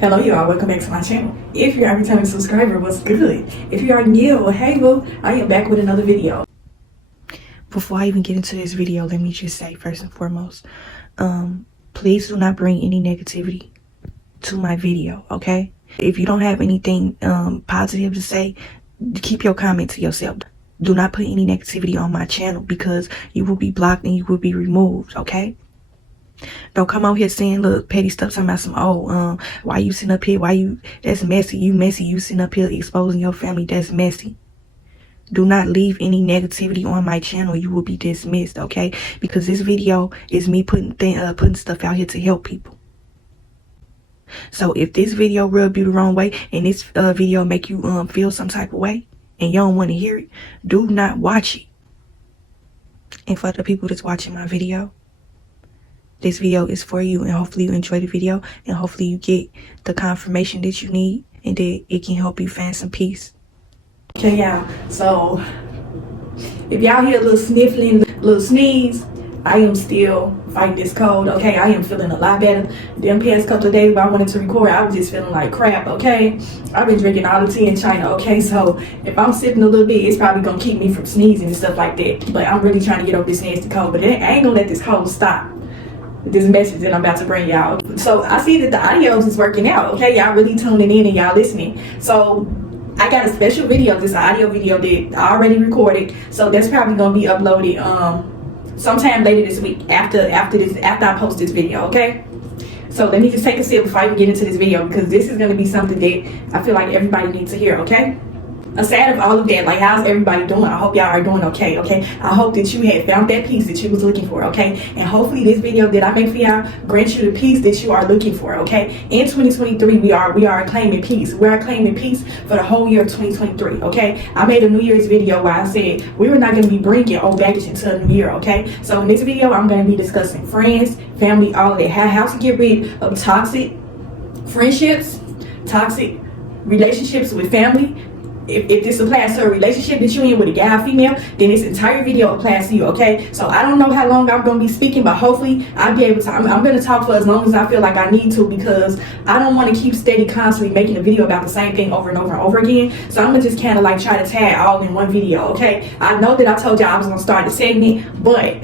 Hello y'all, welcome back to my channel. If you're a returning subscriber, what's good? If you are new, hey boo, I am back with another video. Before I even get into this video, let me just say first and foremost, please do not bring any negativity to my video, okay? If you don't have anything positive to say, keep your comment to yourself. Do not put any negativity on my channel because you will be blocked and you will be removed, okay? Don't come out here saying look petty stuff talking about some why you sitting up here, that's messy, you sitting up here exposing your family, that's messy. Do not leave any negativity on my channel. You will be dismissed, okay? Because this video is me putting stuff out here to help people. So if this video rub you the wrong way and this video make you feel some type of way and you don't want to hear it, do not watch it. And for the people that's watching my video, this video is for you, and hopefully you enjoy the video, and hopefully you get the confirmation that you need and that it can help you find some peace. Okay, y'all, so if y'all hear a little sniffling, little sneeze, I am still fighting this cold, okay? I am feeling a lot better. Them past couple of days I wanted to record, I was just feeling like crap, okay? I've been drinking all the tea in China, okay? So if I'm sipping a little bit, it's probably gonna keep me from sneezing and stuff like that. But I'm really trying to get over this nasty cold, but I ain't gonna let this cold stop this message that I'm about to bring y'all. So I see that the audios is working out, okay? Y'all really tuning in and y'all listening. So I got a special video, this audio video that I already recorded. So that's probably gonna be uploaded sometime later this week after I post this video, okay? So let me just take a sip before I even get into this video because this is gonna be something that I feel like everybody needs to hear, okay? Aside of all of that, like, how's everybody doing? I hope y'all are doing okay, okay? I hope that you had found that peace that you was looking for, okay? And hopefully this video that I make for y'all grants you the peace that you are looking for, okay? In 2023, we are claiming peace. We are claiming peace for the whole year of 2023, okay? I made a New Year's video where I said we were not going to be bringing old baggage into a new year, okay? So in this video, I'm going to be discussing friends, family, all of that. How to get rid of toxic friendships, toxic relationships with family. If this applies to a relationship that you're in with a guy or female, then this entire video applies to you, okay? So I don't know how long I'm going to be speaking, but hopefully I'll be able to. I'm going to talk for as long as I feel like I need to because I don't want to keep constantly making a video about the same thing over and over and over again. So I'm going to just kind of like try to tag all in one video, okay? I know that I told y'all I was going to start the segment, but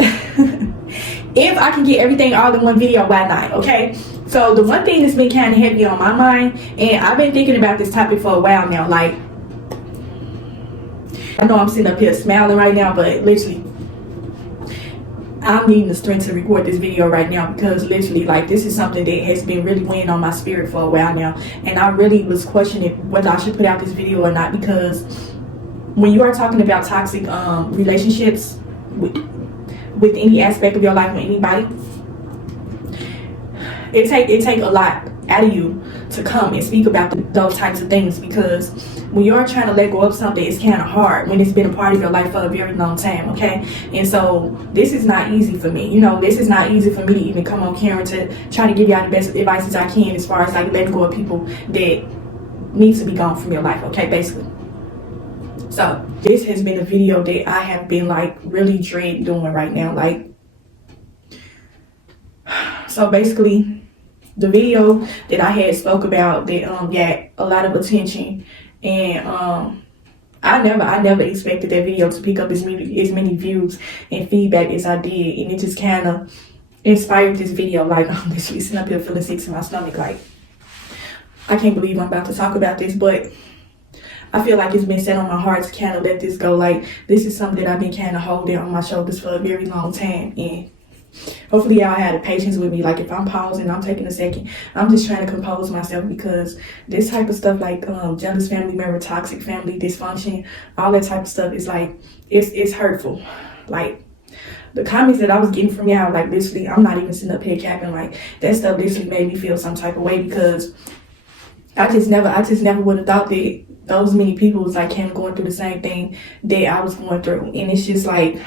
if I can get everything all in one video, why not, okay? So the one thing that's been kind of heavy on my mind, and I've been thinking about this topic for a while now, like, I know I'm sitting up here smiling right now, but literally, I'm needing the strength to record this video right now because literally, like, this is something that has been really weighing on my spirit for a while now. And I really was questioning whether I should put out this video or not because when you are talking about toxic relationships with any aspect of your life with anybody, it take a lot out of you to come and speak about those types of things because when you're trying to let go of something, it's kind of hard when it's been a part of your life for a very long time, okay? And so this is not easy for me. You know, this is not easy for me to even come on camera to try to give y'all the best advice as I can as far as like letting go of people that need to be gone from your life, okay, basically. So this has been a video that I have been like really dread doing right now. Like, so basically the video that I had spoke about that got a lot of attention, and I never expected that video to pick up as many views and feedback as I did, and it just kind of inspired this video. Like, I'm literally sitting up here feeling sick in my stomach, like I can't believe I'm about to talk about this, but I feel like it's been set on my heart to kind of let this go. Like, this is something that I've been kind of holding on my shoulders for a very long time, and hopefully y'all had the patience with me. Like, if I'm pausing, I'm taking a second, I'm just trying to compose myself because this type of stuff, like jealous family member, toxic family dysfunction, all that type of stuff is like, it's hurtful. Like, the comments that I was getting from y'all, like, literally, I'm not even sitting up here capping, like, that stuff literally made me feel some type of way because I just never would have thought that those many people was like him going through the same thing that I was going through. And it's just like,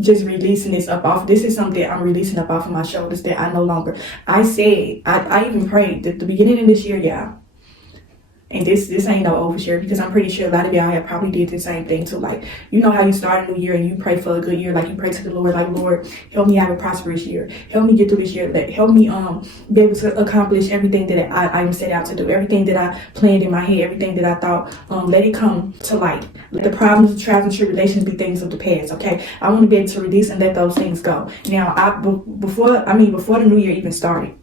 just releasing this up off. This is something that I'm releasing up off of my shoulders that I no longer. I said, I even prayed at the beginning of this year, y'all. And this ain't no overshare, because I'm pretty sure a lot of y'all have probably did the same thing too. Like, you know how you start a new year and you pray for a good year, like you pray to the Lord, like, Lord, help me have a prosperous year. Help me get through this year. Help me be able to accomplish everything that I am set out to do, everything that I planned in my head, everything that I thought. Let it come to light. Let the problems, the trials, and tribulations be things of the past. Okay, I want to be able to release and let those things go. Now, before the new year even started,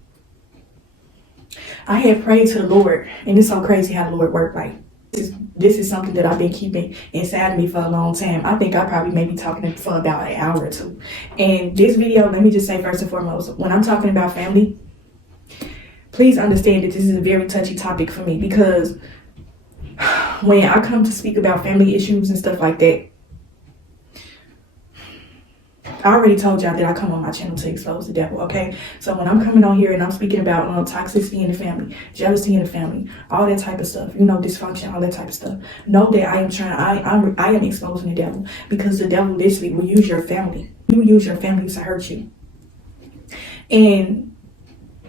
I had prayed to the Lord, and it's so crazy how the Lord worked. Like, this is something that I've been keeping inside of me for a long time. I think I probably may be talking for about an hour or two. And this video, let me just say first and foremost, when I'm talking about family, please understand that this is a very touchy topic for me, because when I come to speak about family issues and stuff like that, I already told y'all that I come on my channel to expose the devil, okay? So when I'm coming on here and I'm speaking about toxicity in the family, jealousy in the family, all that type of stuff, dysfunction, all that type of stuff, know that I am exposing the devil, because the devil literally will use your family. He will use your family to hurt you. And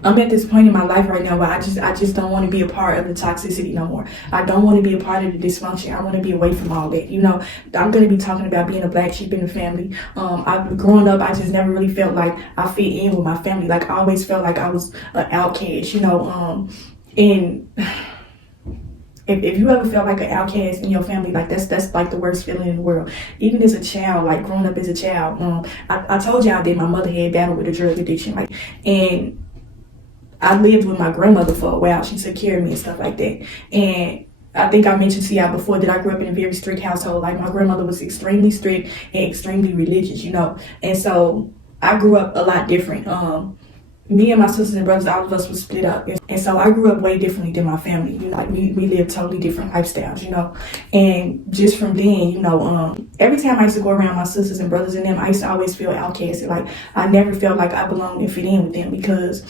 I'm at this point in my life right now where I just don't want to be a part of the toxicity no more. I don't want to be a part of the dysfunction. I want to be away from all that. I'm going to be talking about being a black sheep in the family. Growing up, I just never really felt like I fit in with my family. Like, I always felt like I was an outcast, and if you ever felt like an outcast in your family, like that's like the worst feeling in the world. Even as a child, like growing up as a child, I told y'all that my mother had battled with a drug addiction, and I lived with my grandmother for a while. She took care of me and stuff like that. And I think I mentioned to y'all before that I grew up in a very strict household. Like, my grandmother was extremely strict and extremely religious, And so I grew up a lot different. Me and my sisters and brothers, all of us were split up. And so I grew up way differently than my family. Like, we lived totally different lifestyles, And just from then, every time I used to go around my sisters and brothers and them, I used to always feel outcasted. Like, I never felt like I belonged and fit in with them, because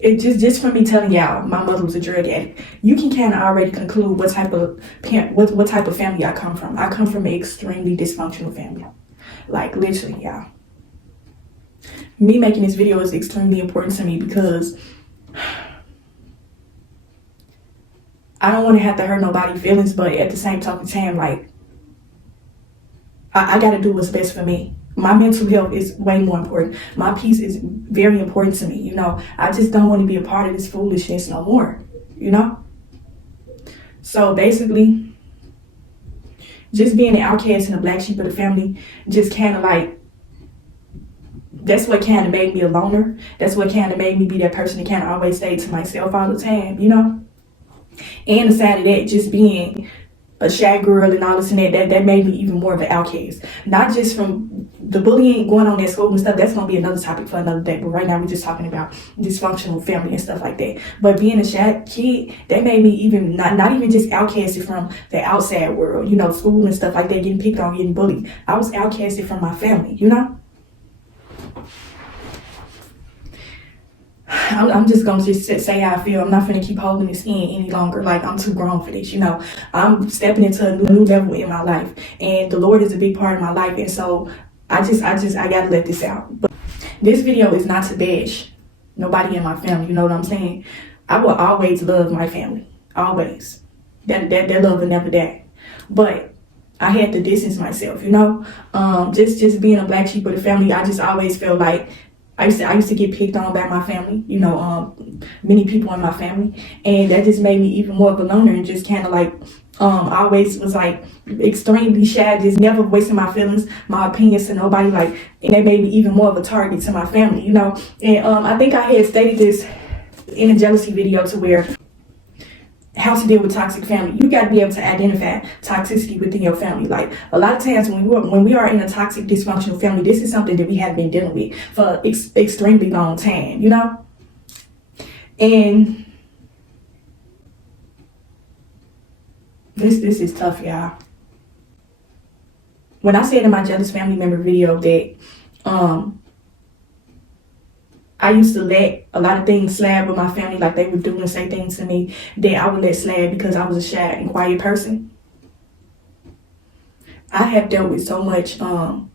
it just from me telling y'all my mother was a drug addict, you can kind of already conclude what type of family I come from. I come from an extremely dysfunctional family. Like, literally, y'all. Me making this video is extremely important to me, because I don't want to have to hurt nobody's feelings, but at the same time, like, I got to do what's best for me. My mental health is way more important. My peace is very important to me, I just don't want to be a part of this foolishness no more, So basically, just being an outcast and a black sheep of the family, just kind of like, that's what kind of made me a loner. That's what kind of made me be that person that kind of always stayed to myself all the time, And aside of that, just being a shy girl and all this and that made me even more of an outcast. Not just from the bullying going on at school and stuff, that's going to be another topic for another day. But right now we're just talking about dysfunctional family and stuff like that. But being a shy kid, that made me even, not even just outcasted from the outside world, school and stuff like that, getting picked on, getting bullied. I was outcasted from my family, I'm just going to just say how I feel. I'm not going to keep holding this in any longer. Like, I'm too grown for this, I'm stepping into a new level in my life. And the Lord is a big part of my life. And so I got to let this out. But this video is not to bash nobody in my family. You know what I'm saying? I will always love my family. Always. That love will never die. But I had to distance myself, just being a black sheep of the family. I just always felt like I used to get picked on by my family, many people in my family, and that just made me even more of a loner, and just kind of like, I always was like extremely shy, just never voicing my feelings, my opinions to nobody, like, and that made me even more of a target to my family, and I think I had stated this in a jealousy video, to where how to deal with toxic family. You got to be able to identify toxicity within your family. Like, a lot of times when we are in a toxic, dysfunctional family, this is something that we have been dealing with for extremely long time, And this is tough, y'all. When I said in my jealous family member video that I used to let a lot of things slide with my family, like they would do and say things to me that I would let slide because I was a shy and quiet person. I have dealt with so much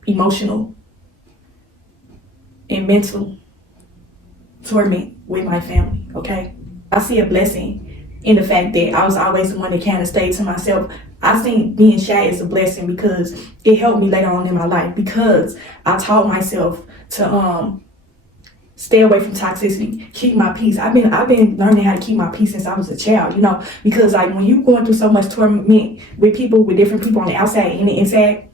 emotional and mental torment with my family, okay? I see a blessing in the fact that I was always the one that kind of stayed to myself. I seen being shy as a blessing because it helped me later on in my life, because I taught myself to stay away from toxicity, keep my peace. I've been learning how to keep my peace since I was a child, you know, because like when you going through so much torment with people, with different people on the outside and the inside,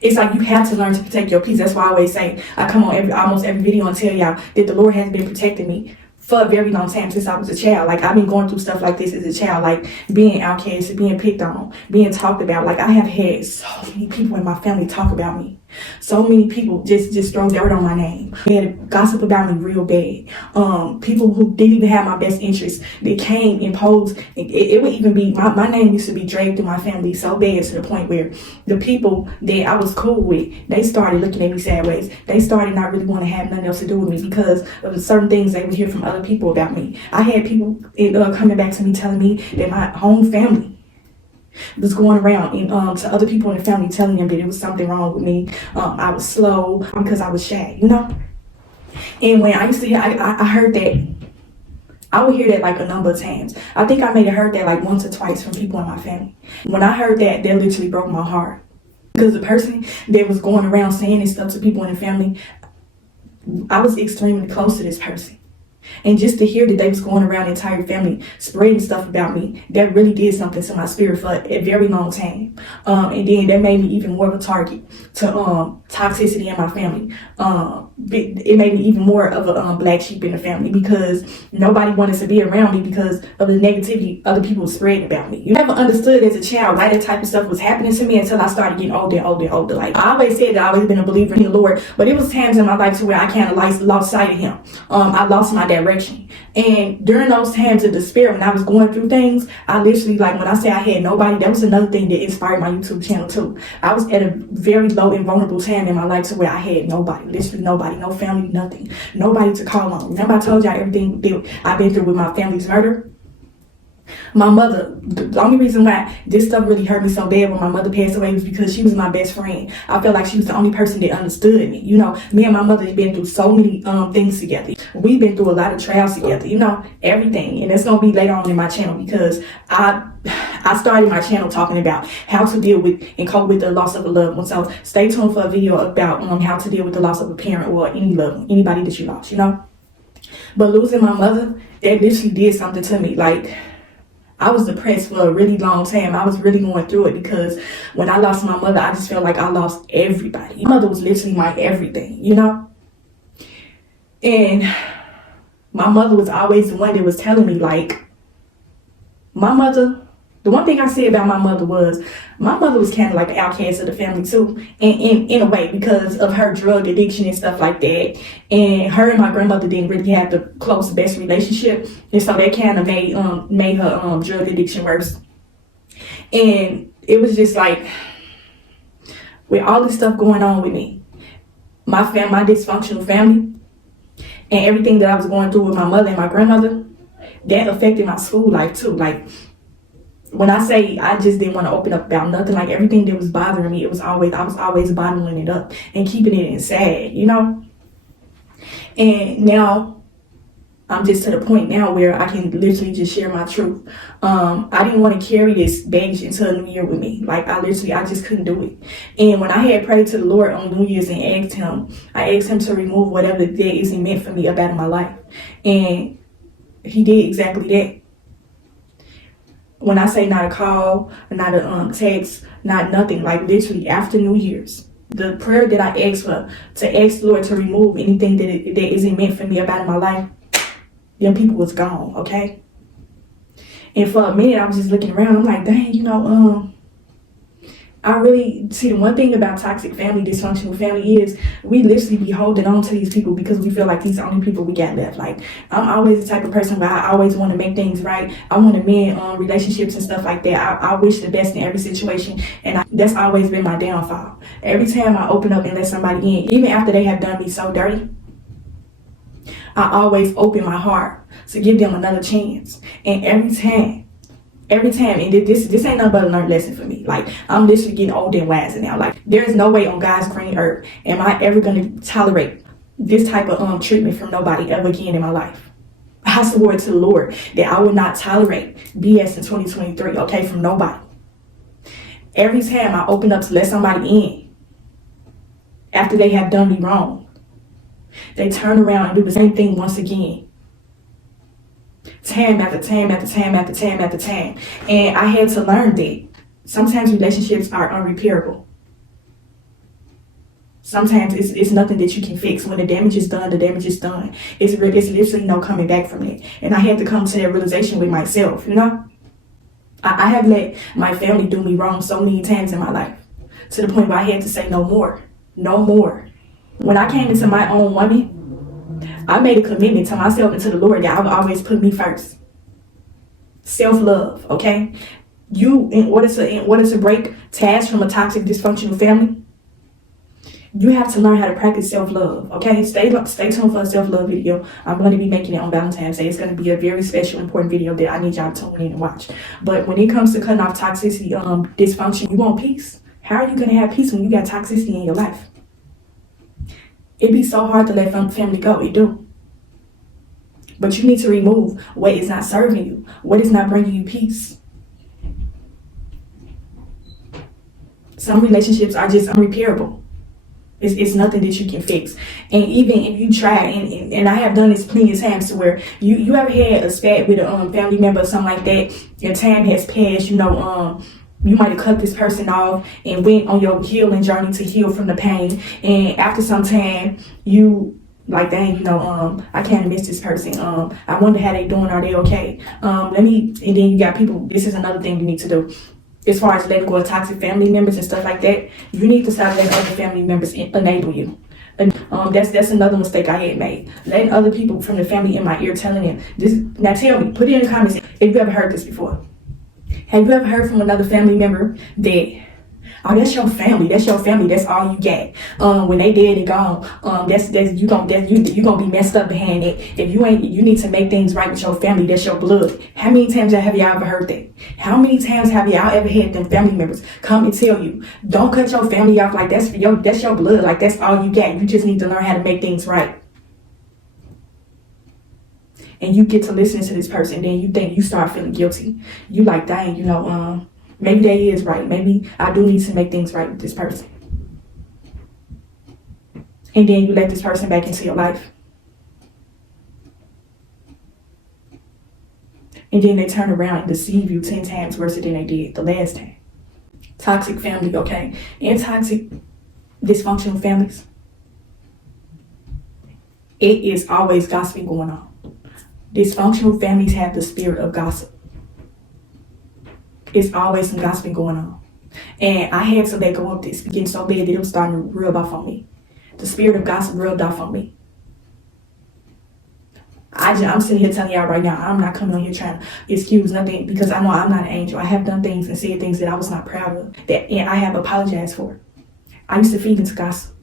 it's like you have to learn to protect your peace. That's why I always say, I come on almost every video and tell y'all that the Lord has been protecting me for a very long time since I was a child. Like, I've been going through stuff like this as a child, like being outcast, being picked on, being talked about. Like, I have had so many people in my family talk about me. So many people just throw dirt on my name. They had gossip about me real bad. People who didn't even have my best interests, they came and posed. It would even be, my name used to be dragged through my family so bad to the point where the people that I was cool with, they started looking at me sideways. They started not really want to have nothing else to do with me because of the certain things they would hear from other people about me. I had people coming back to me telling me that my own family was going around and to other people in the family telling them that it was something wrong with me. I was slow because I was shy, you know? And when I used to hear, I heard that, I would hear that like a number of times. I think I may have heard that like once or twice from people in my family. When I heard that, that literally broke my heart. Because the person that was going around saying this stuff to people in the family, I was extremely close to this person. And just to hear that they was going around the entire family spreading stuff about me, that really did something to my spirit for a very long time. And then that made me even more of a target to toxicity in my family. It made me even more of a black sheep in the family because nobody wanted to be around me because of the negativity other people were spreading about me. You never understood as a child why that type of stuff was happening to me until I started getting older and older and older. Like, I always said that I always been a believer in the Lord, but it was times in my life to where I kind of lost sight of him. I lost my direction. And during those times of despair, when I was going through things, I literally, like when I say I had nobody, that was another thing that inspired my YouTube channel too. I was at a very low and vulnerable time in my life to where I had nobody, literally nobody, no family, nothing, nobody to call on. Remember I told y'all everything that I've been through with my family's murder? My mother, the only reason why this stuff really hurt me so bad when my mother passed away was because she was my best friend. I felt like she was the only person that understood me. You know, me and my mother have been through so many things together. We've been through a lot of trials together, you know, everything. And it's going to be later on in my channel because I started my channel talking about how to deal with and cope with the loss of a loved one. So stay tuned for a video about how to deal with the loss of a parent or any loved one, anybody that you lost, you know. But losing my mother, that literally did something to me. Like, I was depressed for a really long time. I was really going through it because when I lost my mother, I just felt like I lost everybody. My mother was literally my everything, you know? And my mother was always the one that was telling me, like, the one thing I said about my mother was kind of like the outcast of the family too, in a way, because of her drug addiction and stuff like that. And her and my grandmother didn't really have the close best relationship, and so that kind of made her drug addiction worse. And it was just like, with all this stuff going on with me, my dysfunctional family, and everything that I was going through with my mother and my grandmother, that affected my school life too. Like, when I say I just didn't want to open up about nothing, like everything that was bothering me, I was always bottling it up and keeping it inside, you know? And now I'm just to the point now where I can literally just share my truth. I didn't want to carry this baggage into a new year with me. Like, I just couldn't do it. And when I had prayed to the Lord on New Year's and I asked him to remove whatever that isn't meant for me about in my life. And he did exactly that. When I say not a call, not a text, not nothing, like literally after New Year's, the prayer that I asked for, to ask the Lord to remove anything that isn't meant for me about in my life, them people was gone, okay? And for a minute, I was just looking around. I'm like, dang, you know, I really see the one thing about toxic family, dysfunctional family is we literally be holding on to these people because we feel like these are the only people we got left. Like, I'm always the type of person where I always want to make things right. I want to mend relationships and stuff like that. I wish the best in every situation, and that's always been my downfall. Every time I open up and let somebody in, even after they have done me so dirty, I always open my heart to give them another chance. And every time, and this ain't nothing but a learned lesson for me. Like, I'm literally getting older and wiser now. Like, there is no way on God's green earth am I ever going to tolerate this type of treatment from nobody ever again in my life. I swore to the Lord that I would not tolerate BS in 2023, okay, from nobody. Every time I open up to let somebody in, after they have done me wrong, they turn around and do the same thing once again. Time after time after time after time after time. And I had to learn that sometimes relationships are unrepairable. Sometimes it's nothing that you can fix. When the damage is done, the damage is done. It's literally no coming back from it. And I had to come to that realization with myself, you know? I have let my family do me wrong so many times in my life, to the point where I had to say no more. No more. When I came into my own woman, I made a commitment to myself and to the Lord that I would always put me first. Self-love, okay? In order to break ties from a toxic, dysfunctional family, you have to learn how to practice self-love, okay? Stay tuned for a self-love video. I'm going to be making it on Valentine's Day. It's going to be a very special, important video that I need y'all to tune in and watch. But when it comes to cutting off toxicity, dysfunction, you want peace. How are you going to have peace when you got toxicity in your life? It'd be so hard to let family go. It do. But you need to remove what is not serving you, what is not bringing you peace. Some relationships are just unrepairable. It's nothing that you can fix. And even if you try, and I have done this plenty of times, to where you ever had a spat with a family member or something like that, your time has passed, you know, you might have cut this person off and went on your healing journey to heal from the pain. And after some time, you like, dang, you know, I can't miss this person. I wonder how they doing. Are they okay? And then you got people, this is another thing you need to do. As far as letting go of toxic family members and stuff like that, you need to stop letting other family members enable you. And that's another mistake I had made. Letting other people from the family in my ear telling them this. Now tell me, put it in the comments if you ever heard this before. Have you ever heard from another family member that, oh, that's your family, that's all you got. When they dead and gone, you gonna be messed up behind it. If you need to make things right with your family, that's your blood. How many times have y'all ever heard that? How many times have y'all ever had them family members come and tell you, don't cut your family off, like that's your blood, like that's all you got. You just need to learn how to make things right. And you get to listen to this person, then you start feeling guilty. You like, dang, you know, maybe that is right. Maybe I do need to make things right with this person. And then you let this person back into your life. And then they turn around and deceive you 10 times worse than they did the last time. Toxic family, okay? And toxic, dysfunctional families. It is always gossiping going on. Dysfunctional families have the spirit of gossip. It's always some gossiping going on. And I had to let go of this, getting so bad that it was starting to rub off on me. The spirit of gossip rubbed off on me. I'm sitting here telling y'all right now, I'm not coming on here trying to excuse nothing, because I know I'm not an angel. I have done things and said things that I was not proud of, and I have apologized for. I used to feed into gossip.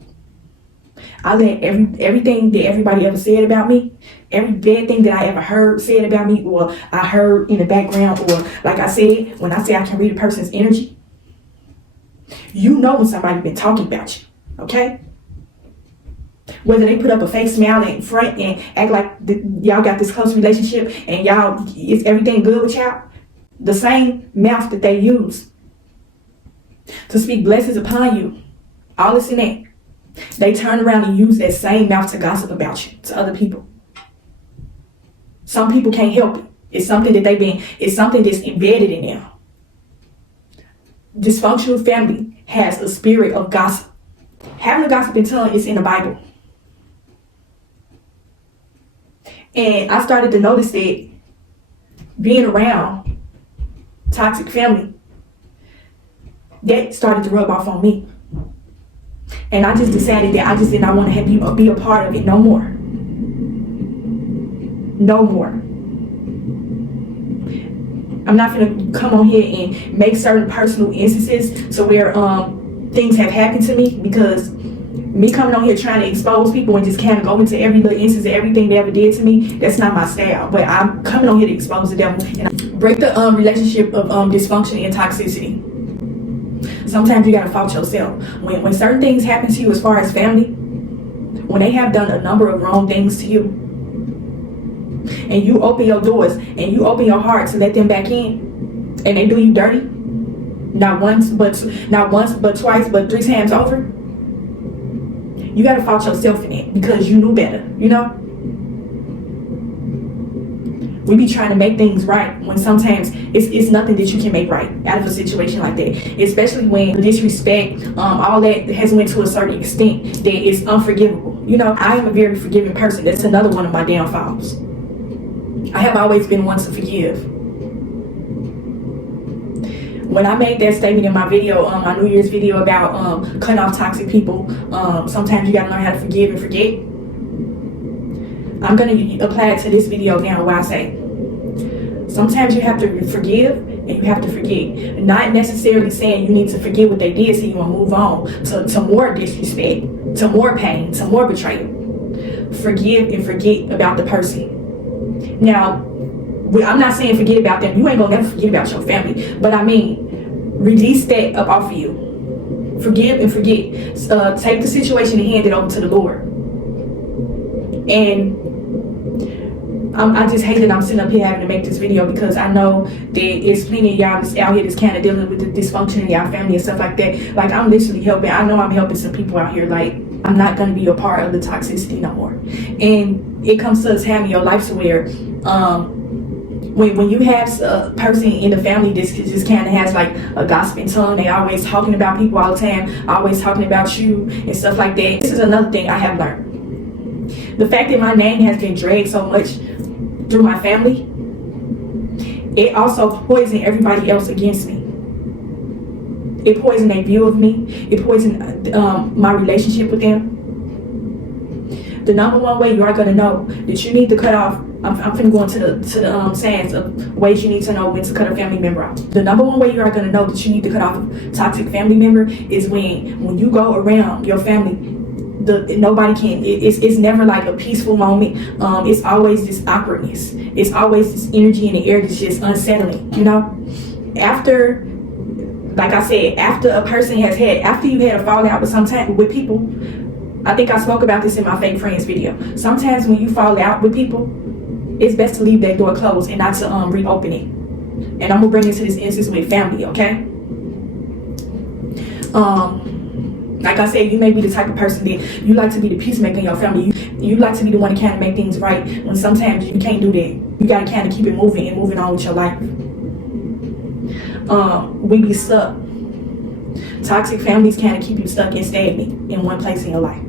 I let everything that everybody ever said about me, every bad thing that I ever heard said about me, or I heard in the background, or like I said, when I say I can read a person's energy, you know when somebody's been talking about you, okay? Whether they put up a fake smile in front and act like y'all got this close relationship and y'all, is everything good with y'all? The same mouth that they use to speak blessings upon you, all this and that, they turn around and use that same mouth to gossip about you to other people. Some people can't help it. It's something that it's something that's embedded in them. Dysfunctional family has a spirit of gossip. Having a gossiping tongue is in the Bible. And I started to notice that being around toxic family, that started to rub off on me. And I just decided that I just did not want to be a part of it no more. No more. I'm not going to come on here and make certain personal instances to where things have happened to me, because me coming on here trying to expose people and just kind of go into every little instance of everything they ever did to me, that's not my style. But I'm coming on here to expose the devil and break the relationship of dysfunction and toxicity. Sometimes you gotta fault yourself. When certain things happen to you as far as family, when they have done a number of wrong things to you, and you open your doors and you open your heart to let them back in, and they do you dirty, not once but twice but 3 times over, you gotta fault yourself in it because you knew better, you know? We be trying to make things right when sometimes it's nothing that you can make right out of a situation like that. Especially when the disrespect, all that has went to a certain extent that it's unforgivable. You know, I am a very forgiving person. That's another one of my downfalls. I have always been one to forgive. When I made that statement in my video, my New Year's video about cutting off toxic people, sometimes you gotta learn how to forgive and forget. I'm gonna apply it to this video now where I say, sometimes you have to forgive and you have to forget. Not necessarily saying you need to forget what they did so you want to move on to more disrespect, to more pain, to more betrayal. Forgive and forget about the person. Now, I'm not saying forget about them. You ain't gonna never forget about your family. But I mean, release that up off of you. Forgive and forget. Take the situation and hand it over to the Lord. And I just hate that I'm sitting up here having to make this video because I know that it's plenty of y'all that's out here that's kind of dealing with the dysfunction in y'all family and stuff like that. Like, I'm literally helping. I know I'm helping some people out here. Like, I'm not going to be a part of the toxicity no more. And it comes to a time in your life to where when you have a person in the family that just kind of has like a gossiping tongue, they always talking about people all the time, always talking about you and stuff like that. This is another thing I have learned. The fact that my name has been dragged so much through my family, it also poisoned everybody else against me. It poisoned their view of me. It poisoned my relationship with them. The number one way you are going to know that you need to cut off, I'm finna go into the sayings of ways you need to know when to cut a family member off. The number one way you are going to know that you need to cut off a toxic family member is when you go around your family, nobody can, it's never like a peaceful moment. It's always this awkwardness. It's always this energy in the air that's just unsettling, you know? After, like I said, after you've had a fallout with people, I think I spoke about this in my fake friends video. Sometimes when you fall out with people, it's best to leave that door closed and not to reopen it. And I'm gonna bring it to this instance with family, okay? Like I said, you may be the type of person that you like to be the peacemaker in your family. You like to be the one to kind of make things right when sometimes you can't do that. You got to kind of keep it moving and moving on with your life. We be stuck. Toxic families kind of keep you stuck and stagnant in one place in your life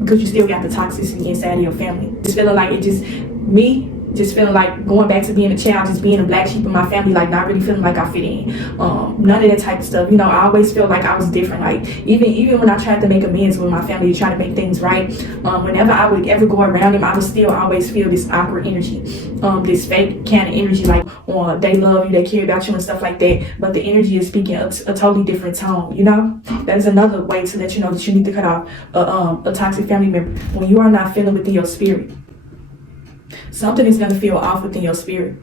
because you still got the toxicity inside of your family. Just feeling like just feeling like going back to being a child, just being a black sheep in my family, like not really feeling like I fit in. None of that type of stuff. You know, I always felt like I was different. Like even when I tried to make amends with my family, try to make things right, whenever I would ever go around them, I would still always feel this awkward energy, this fake kind of energy, like they love you, they care about you and stuff like that. But the energy is speaking a totally different tone. You know, that is another way to let you know that you need to cut off a toxic family member when you are not feeling within your spirit. Something is going to feel off within your spirit.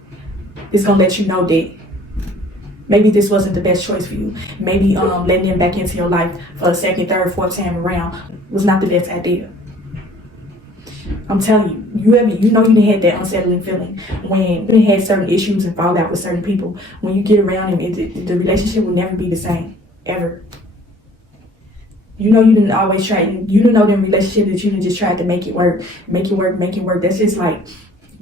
It's going to let you know that maybe this wasn't the best choice for you. Maybe letting them back into your life for a second, third, fourth time around was not the best idea. I'm telling you, you know you done had that unsettling feeling when you had certain issues and fallout with certain people. When you get around them, the relationship will never be the same, ever. You know you didn't always try, you don't know them relationship that you didn't just try to make it work. That's just like,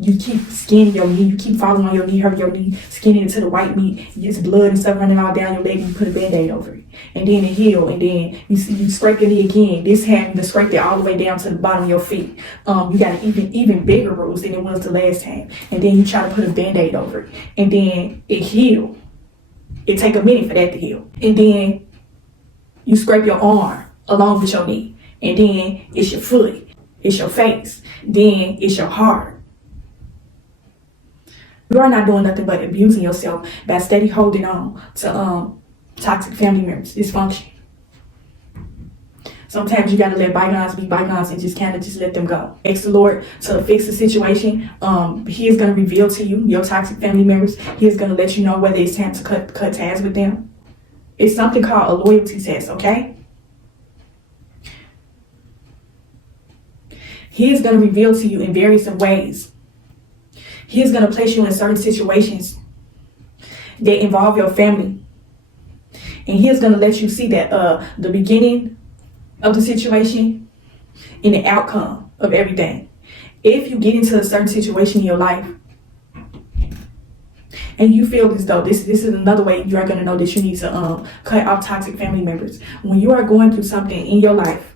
you keep skinning your knee, you keep falling on your knee, hurt your knee, skinning into the white meat, you get blood and stuff running all down your leg, and you put a Band-Aid over it. And then it heal, and then you scrape your knee again. This having to scrape it all the way down to the bottom of your feet. You got an even bigger bruise than it was the last time. And then you try to put a Band-Aid over it. And then it heal. It take a minute for that to heal. And then you scrape your arm along with your knee. And then it's your foot. It's your face. Then it's your heart. You are not doing nothing but abusing yourself by steady holding on to toxic family members, dysfunction. Sometimes you got to let bygones be bygones and just kind of just let them go. Ask the Lord to fix the situation. He is going to reveal to you your toxic family members. He is going to let you know whether it's time to cut ties with them. It's something called a loyalty test, okay? He is going to reveal to you in various ways He's going to place you in certain situations that involve your family. And he's going to let you see that the beginning of the situation and the outcome of everything. If you get into a certain situation in your life and you feel as though this is another way you are going to know that you need to cut off toxic family members. When you are going through something in your life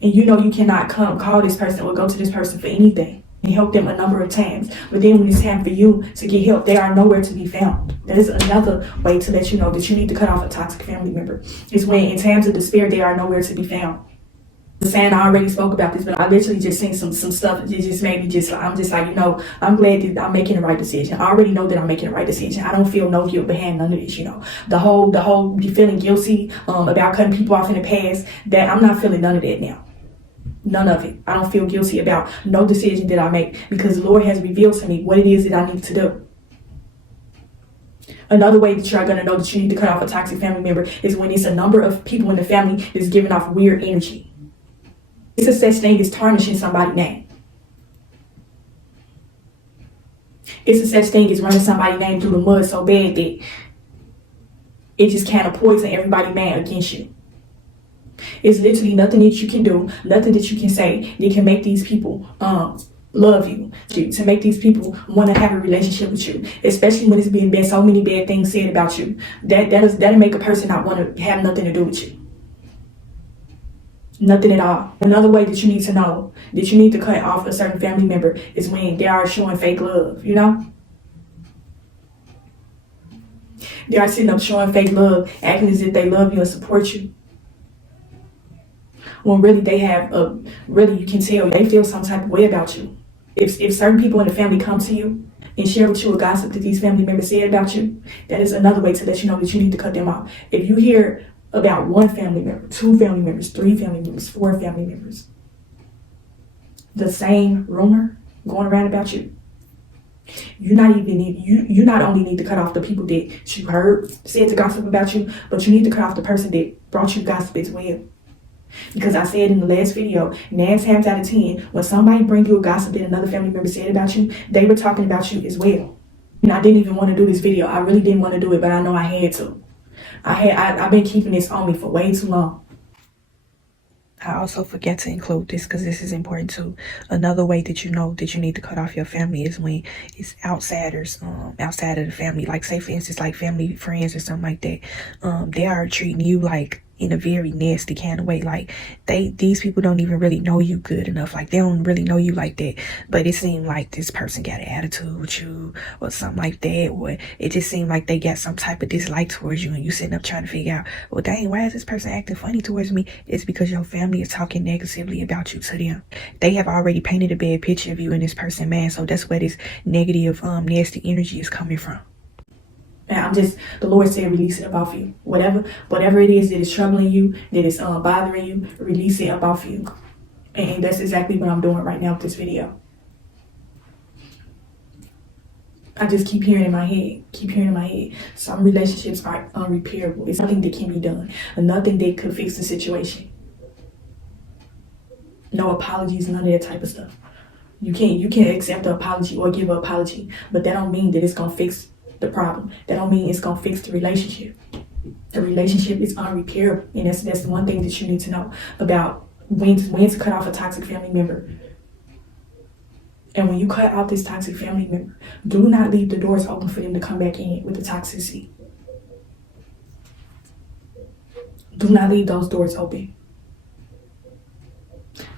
and you know you cannot call this person or go to this person for anything and help them a number of times, but then when it's time for you to get help, they are nowhere to be found. That is another way to let you know that you need to cut off a toxic family member. Is when in times of despair, they are nowhere to be found. Saying I already spoke about this, but I literally just seen some stuff that just made me I'm just like, I'm glad that I'm making the right decision. I already know that I'm making the right decision. I don't feel no guilt behind none of this, The whole you feeling guilty about cutting people off in the past, that I'm not feeling none of that now. None of it. I don't feel guilty about no decision that I make because the Lord has revealed to me what it is that I need to do. Another way that you're going to know that you need to cut off a toxic family member is when it's a number of people in the family that's giving off weird energy. It's a such thing as tarnishing somebody's name. It's a such thing as running somebody's name through the mud so bad that it just kind of poison everybody's man against you. It's literally nothing that you can do, nothing that you can say that can make these people love you, to make these people want to have a relationship with you, especially when it's been so many bad things said about you. That'll make a person not want to have nothing to do with you. Nothing at all. Another way that you need to know that you need to cut off a certain family member is when they are showing fake love, They are sitting up showing fake love, acting as if they love you and support you. When really they have you can tell they feel some type of way about you. If certain people in the family come to you and share with you a gossip that these family members said about you, that is another way to let you know that you need to cut them off. If you hear about one family member, 2 family members, 3 family members, 4 family members, the same rumor going around about you, you not only need to cut off the people that you heard said to gossip about you, but you need to cut off the person that brought you gossip as well. Because I said in the last video, 9 times out of 10, when somebody bring you a gossip that another family member said about you, they were talking about you as well. And I didn't even want to do this video. I really didn't want to do it, but I know I had to. I've been keeping this on me for way too long. I also forget to include this because this is important too. Another way that you know that you need to cut off your family is when it's outsiders, outside of the family. Like say for instance, like family, friends or something like that. They are treating you like in a very nasty kind of way. Like these people don't even really know you good enough. Like they don't really know you like that. But it seemed like this person got an attitude with you or something like that. Or it just seemed like they got some type of dislike towards you and you sitting up trying to figure out, well, dang, why is this person acting funny towards me? It's because your family is talking negatively about you to them. They have already painted a bad picture of you and this person, man. So that's where this negative, nasty energy is coming from. And the Lord said, release it up off you. Whatever it is that is troubling you, that is bothering you, release it up off you. And that's exactly what I'm doing right now with this video. I just keep hearing in my head. Some relationships are unrepairable. It's nothing that can be done. Nothing that could fix the situation. No apologies, none of that type of stuff. You can't accept an apology or give an apology, but that don't mean that it's gonna fix the problem. That don't mean it's gonna fix the relationship. The relationship is unrepairable, and that's the one thing that you need to know about when to cut off a toxic family member. And when you cut off this toxic family member, do not leave the doors open for them to come back in with the toxicity. Do not leave those doors open.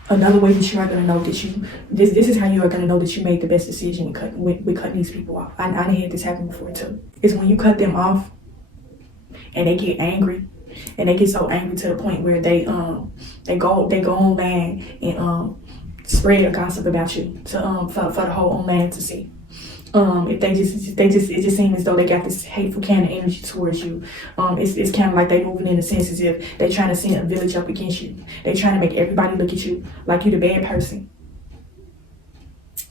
Another way that you are going to know that this is how you are going to know that you made the best decision with cutting these people off. I had this happen before too. Is when you cut them off and they get angry, and they get so angry to the point where they go online and spread a gossip about you to for the whole online to see. If it just seems as though they got this hateful kind of energy towards you. It's kind of like they moving in the sense as if they trying to send a village up against you. They trying to make everybody look at you like you the bad person.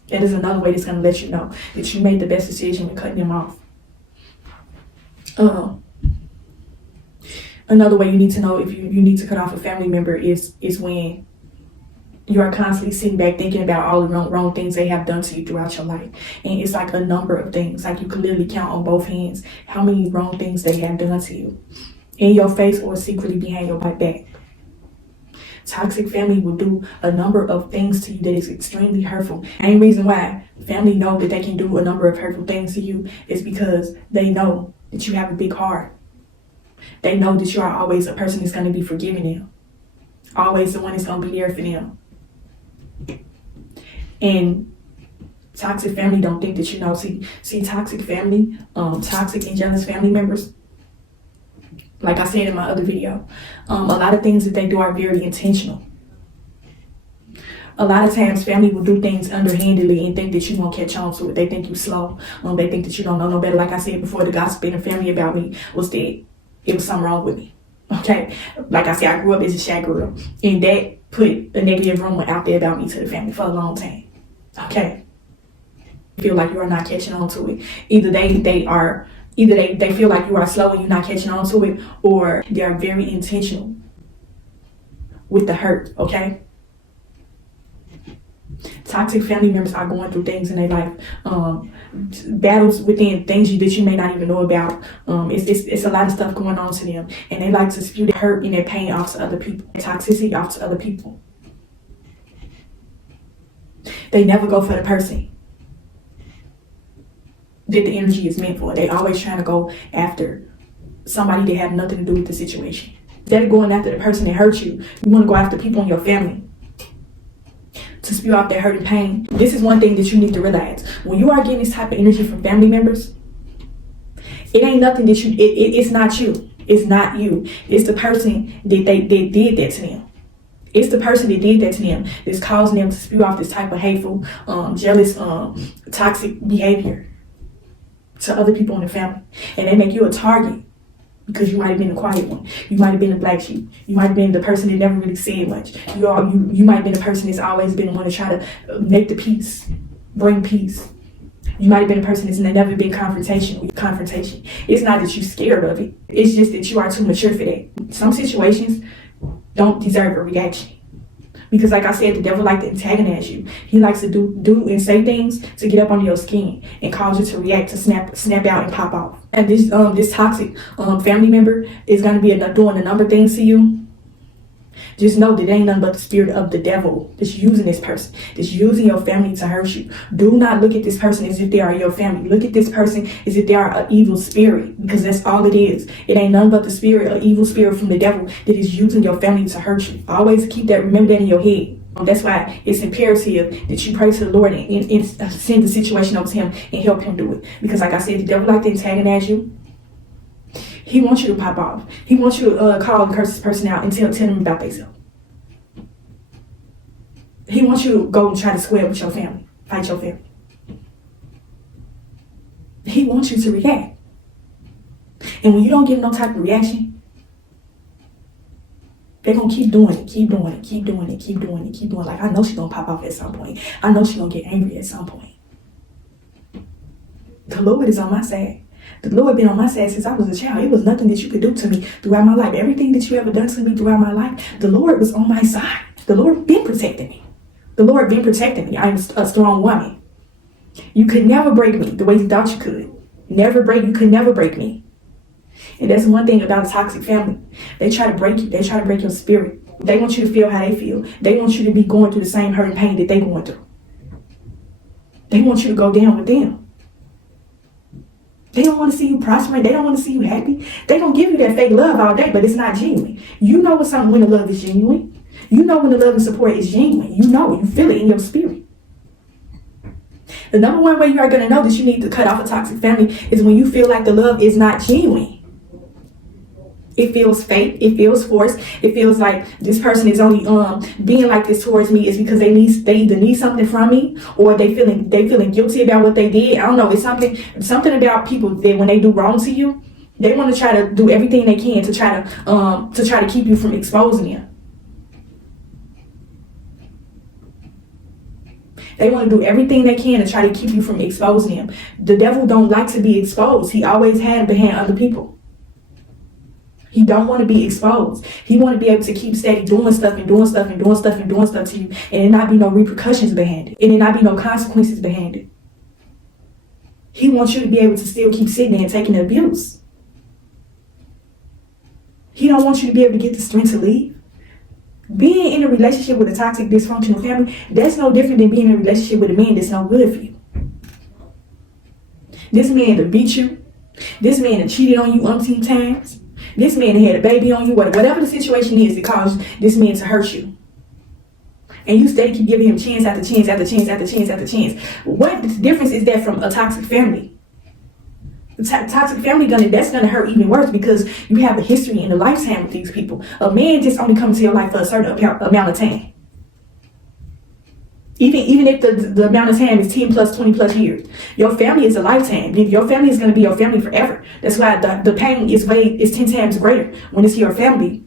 That is another way that's gonna let you know that you made the best decision with cutting them off. Another way you need to know if you need to cut off a family member is when You are constantly sitting back thinking about all the wrong things they have done to you throughout your life. And it's like a number of things. Like you can literally count on both hands how many wrong things they have done to you. In your face or secretly behind your back. Toxic family will do a number of things to you that is extremely hurtful. And the reason why family know that they can do a number of hurtful things to you is because they know that you have a big heart. They know that you are always a person that's going to be forgiving them. Always the one that's going to be there for them. And toxic family don't think that you know. See, toxic family, toxic and jealous family members, like I said in my other video, a lot of things that they do are very intentional. A lot of times family will do things underhandedly and think that you won't catch on to it. They think you slow. They think that you don't know no better. Like I said before, the gossip in the family about me was that it was something wrong with me. Okay? Like I said, I grew up as a shy girl. And that put a negative rumor out there about me to the family for a long time. Okay? Feel like you are not catching on to it. Either they feel like you are slow and you're not catching on to it, or they are very intentional with the hurt, okay? Toxic family members are going through things in their life, battles within, things that you may not even know about. It's a lot of stuff going on to them, and they like to spew their hurt and their pain off to other people, toxicity off to other people. They never go for the person that the energy is meant for. They always trying to go after somebody that have nothing to do with the situation. Instead of going after the person that hurt you, you want to go after people in your family to spew out their hurt and pain. This is one thing that you need to realize. When you are getting this type of energy from family members, it ain't nothing that you, it's not you. It's not you. It's the person that they did that to them. It's the person that did that to them that's causing them to spew off this type of hateful, jealous, toxic behavior to other people in the family. And they make you a target because you might have been the quiet one. You might have been the black sheep. You might have been the person that never really said much. You might have been the person that's always been the one to try to make the peace, bring peace. You might have been a person that's never been confrontation. It's not that you're scared of it. It's just that you are too mature for that. Some situations don't deserve a reaction. Because like I said, the devil likes to antagonize you. He likes to do and say things to get up under your skin and cause you to react, to snap out and pop off. And this toxic family member is going to be doing a number of things to you. Just know that it ain't nothing but the spirit of the devil that's using this person, that's using your family to hurt you. Do not look at this person as if they are your family. Look at this person as if they are an evil spirit, because that's all it is. It ain't nothing but the spirit, an evil spirit from the devil that is using your family to hurt you. Always keep that, remember that in your head. That's why it's imperative that you pray to the Lord and send the situation over to him and help him do it. Because like I said, the devil likes to antagonize you. He wants you to pop off. He wants you to call and curse this person out and tell them about themselves. He wants you to go and try to square with your family, fight your family. He wants you to react. And when you don't give no type of reaction, they're going to keep doing it. Like, I know she's going to pop off at some point. I know she's going to get angry at some point. The Lord is on my side. The Lord been on my side since I was a child. It was nothing that you could do to me throughout my life. Everything that you ever done to me throughout my life, the Lord was on my side. The Lord been protecting me. I'm a strong woman. You could never break me the way you thought you could. You could never break me. And that's one thing about a toxic family. They try to break you. They try to break your spirit. They want you to feel how they feel. They want you to be going through the same hurt and pain that they're going through. They want you to go down with them. They don't want to see you prospering. They don't want to see you happy. They don't give you that fake love all day, but it's not genuine. You know when the love is genuine. You know when the love and support is genuine. You feel it in your spirit. The number one way you are going to know that you need to cut off a toxic family is when you feel like the love is not genuine. It feels fake. It feels forced. It feels like this person is only being like this towards me is because they either need something from me, or they feeling guilty about what they did. I don't know. It's something about people that when they do wrong to you, they want to try to do everything they can to try to keep you from exposing them. They want to do everything they can to try to keep you from exposing them. The devil don't like to be exposed. He always had behind other people. He don't want to be exposed. He want to be able to keep steady doing stuff and doing stuff and doing stuff and doing stuff to you, and it not be no repercussions behind it, and it not be no consequences behind it. He wants you to be able to still keep sitting there and taking the abuse. He don't want you to be able to get the strength to leave. Being in a relationship with a toxic, dysfunctional family, that's no different than being in a relationship with a man that's no good for you. This man that beat you. This man that cheated on you umpteen times. This man that had a baby on you. Whatever the situation is, it caused this man to hurt you. And you steady keep giving him chance after chance after chance after chance after chance. What difference is that from a toxic family? The toxic family that's gonna hurt even worse because you have a history and a lifetime with these people. A man just only comes to your life for a certain amount of time. Even if the amount of time is 10 plus, 20 plus years. Your family is a lifetime. Your family is going to be your family forever. That's why the pain is 10 times greater when it's your family.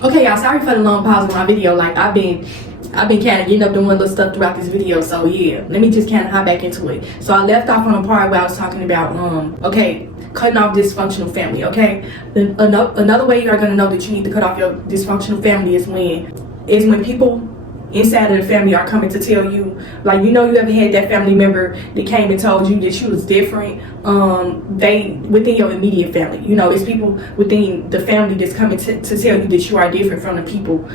Okay, y'all, sorry for the long pause in my video. Like, I've been kind of getting up doing little stuff throughout this video. So, yeah, let me just kind of hop back into it. So, I left off on a part where I was talking about, cutting off dysfunctional family, okay? Another way you are going to know that you need to cut off your dysfunctional family is when people inside of the family are coming to tell you, like, you ever had that family member that came and told you that you was different, they within your immediate family, it's people within the family that's coming to tell you that you are different from the people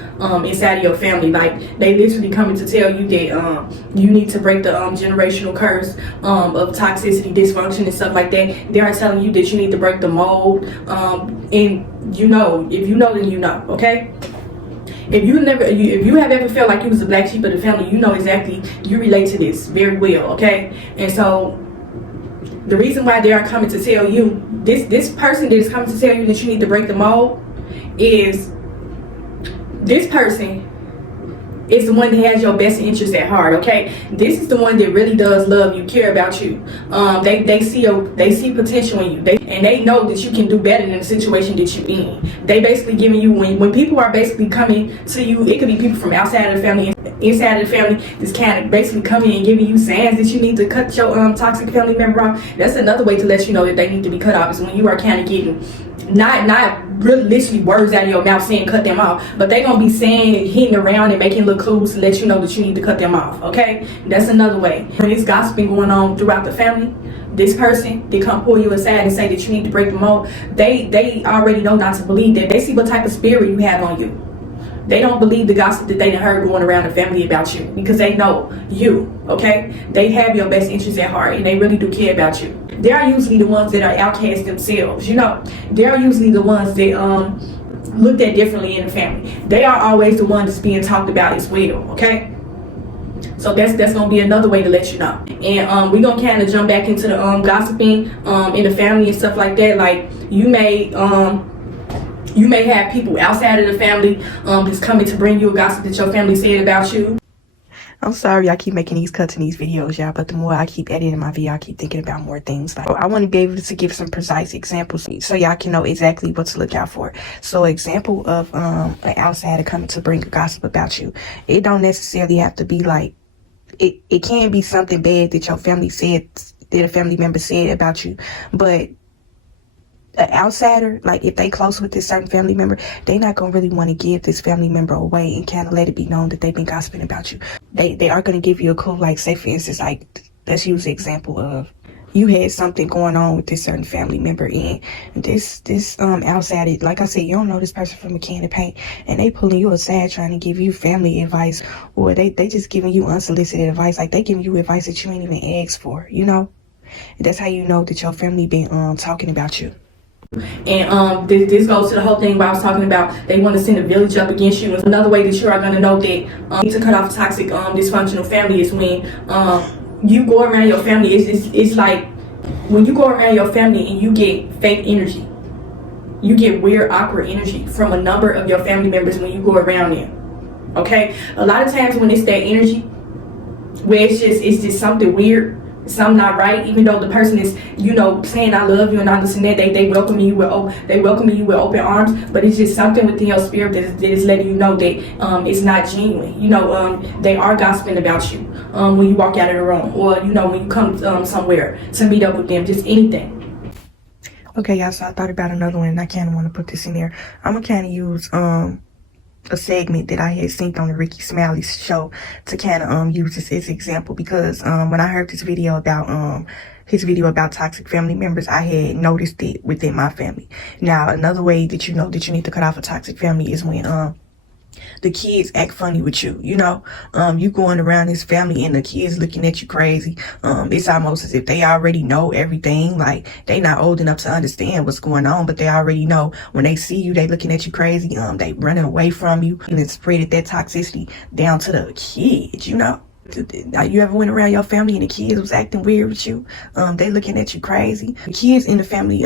inside of your family. Like, they literally coming to tell you that you need to break the generational curse of toxicity, dysfunction, and stuff like that. They are telling you that you need to break the mold, and if you know, then you know, okay? If you have ever felt like you was the black sheep of the family, you know exactly, you relate to this very well, okay? And so the reason why they are coming to tell you, this person that is coming to tell you that you need to break the mold, is this person is the one that has your best interest at heart, okay? This is the one that really does love you, care about you. They see potential in you, and they know that you can do better than the situation that you're in. They basically giving you, when people are basically coming to you, it could be people from outside of the family, inside of the family, that's kind of basically coming and giving you signs that you need to cut your toxic family member off. That's another way to let you know that they need to be cut off, is when you are kind of getting not really literally words out of your mouth saying cut them off, but they gonna be saying, hitting around and making little clues to let you know that you need to cut them off, okay? That's another way. When there's gossiping going on throughout the family, this person, they come pull you aside and say that you need to break the mold. They already know not to believe that. They see what type of spirit you have on you. They don't believe the gossip that they done heard going around the family about you, because they know you, okay? They have your best interests at heart, and they really do care about you. They are usually the ones that are outcasts themselves, They are usually the ones that looked at differently in the family. They are always the ones that's being talked about as well, okay? So that's gonna be another way to let you know. And we're gonna kind of jump back into the gossiping in the family and stuff like that. Like, you may have people outside of the family that's coming to bring you a gossip that your family said about you. I'm sorry I keep making these cuts in these videos, y'all, but the more I keep editing my video, I keep thinking about more things. Like, I want to be able to give some precise examples so y'all can know exactly what to look out for. So, example of an outsider coming to bring a gossip about you. It don't necessarily have to be like, it can be something bad that your family said, that a family member said about you, but an outsider, like, if they close with this certain family member, they not gonna really want to give this family member away and kind of let it be known that they've been gossiping about you. They are gonna give you a clue. Like, say for instance, like, let's use the example of you had something going on with this certain family member, and this outsider, like I said, you don't know this person from a can of paint, and they pulling you aside trying to give you family advice, or they just giving you unsolicited advice. Like, they giving you advice that you ain't even asked for, That's how you know that your family been talking about you. And this goes to the whole thing where I was talking about, they want to send a village up against you. Another way that you are going to know that you need to cut off a toxic dysfunctional family is when you go around your family. It's like when you go around your family and you get fake energy, you get weird, awkward energy from a number of your family members when you go around them, okay? A lot of times when it's that energy where it's just something weird, something not right, even though the person is, saying I love you and all this and that, they welcome you with open arms, but it's just something within your spirit that is letting you know that it's not genuine. They are gossiping about you when you walk out of the room, or when you come somewhere to meet up with them, just anything. Okay, y'all, so I thought about another one and I kind of want to put this in there. I'm going to kind of use a segment that I had seen on the Ricky Smiley show to kind of use this as an example, because when I heard this video about his video about toxic family members, I had noticed it within my family. Now, another way that you know that you need to cut off a toxic family is when the kids act funny with you. You know, you going around this family and the kids looking at you crazy. It's almost as if they already know everything. Like, they not old enough to understand what's going on, but they already know. When they see you, they looking at you crazy. They running away from you, and it spreaded that toxicity down to the kids, you know. You ever went around your family and the kids was acting weird with you? They looking at you crazy. The kids in the family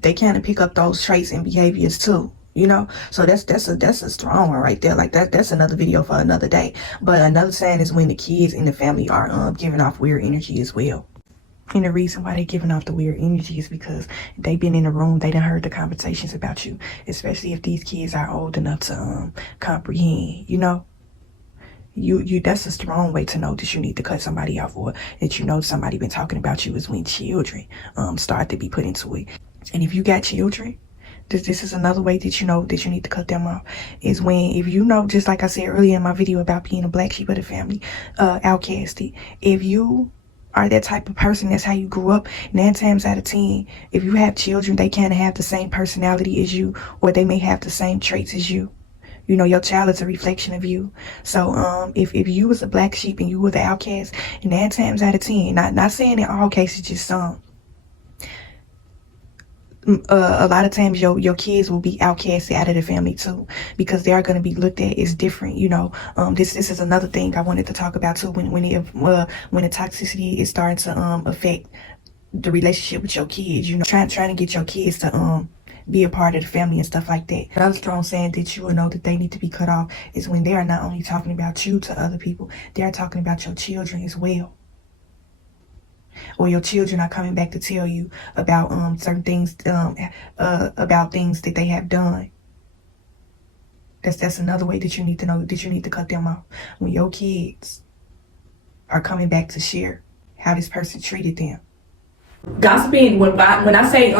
they kind of pick up those traits and behaviors too. You know, so that's a strong one right there. Like that's another video for another day. But another sign is when the kids in the family are giving off weird energy as well. And the reason why they're giving off the weird energy is because they've been in the room, they done heard the conversations about you, especially if these kids are old enough to comprehend, you know. You that's a strong way to know that you need to cut somebody off, or that you know somebody been talking about you, is when children start to be put into it. And if you got children, this is another way that you know that you need to cut them off, is when, if you know, just like I said earlier in my video about being a black sheep of the family, outcasted, if you are that type of person, that's how you grew up, 9 times out of 10, if you have children, they kind of have the same personality as you, or they may have the same traits as you. You know, your child is a reflection of you. So if you was a black sheep and you were the outcast, 9 times out of 10, not saying in all cases, just some, a lot of times your kids will be outcasted out of the family too, because they are going to be looked at as different. You know, this is another thing I wanted to talk about too, when the toxicity is starting to affect the relationship with your kids. You know, trying to get your kids to be a part of the family and stuff like that. Another strong saying that you will know that they need to be cut off is when they are not only talking about you to other people, they are talking about your children as well. Or your children are coming back to tell you about certain things, about things that they have done. That's another way that you need to know that you need to cut them off. When your kids are coming back to share how this person treated them. Gossiping, when I say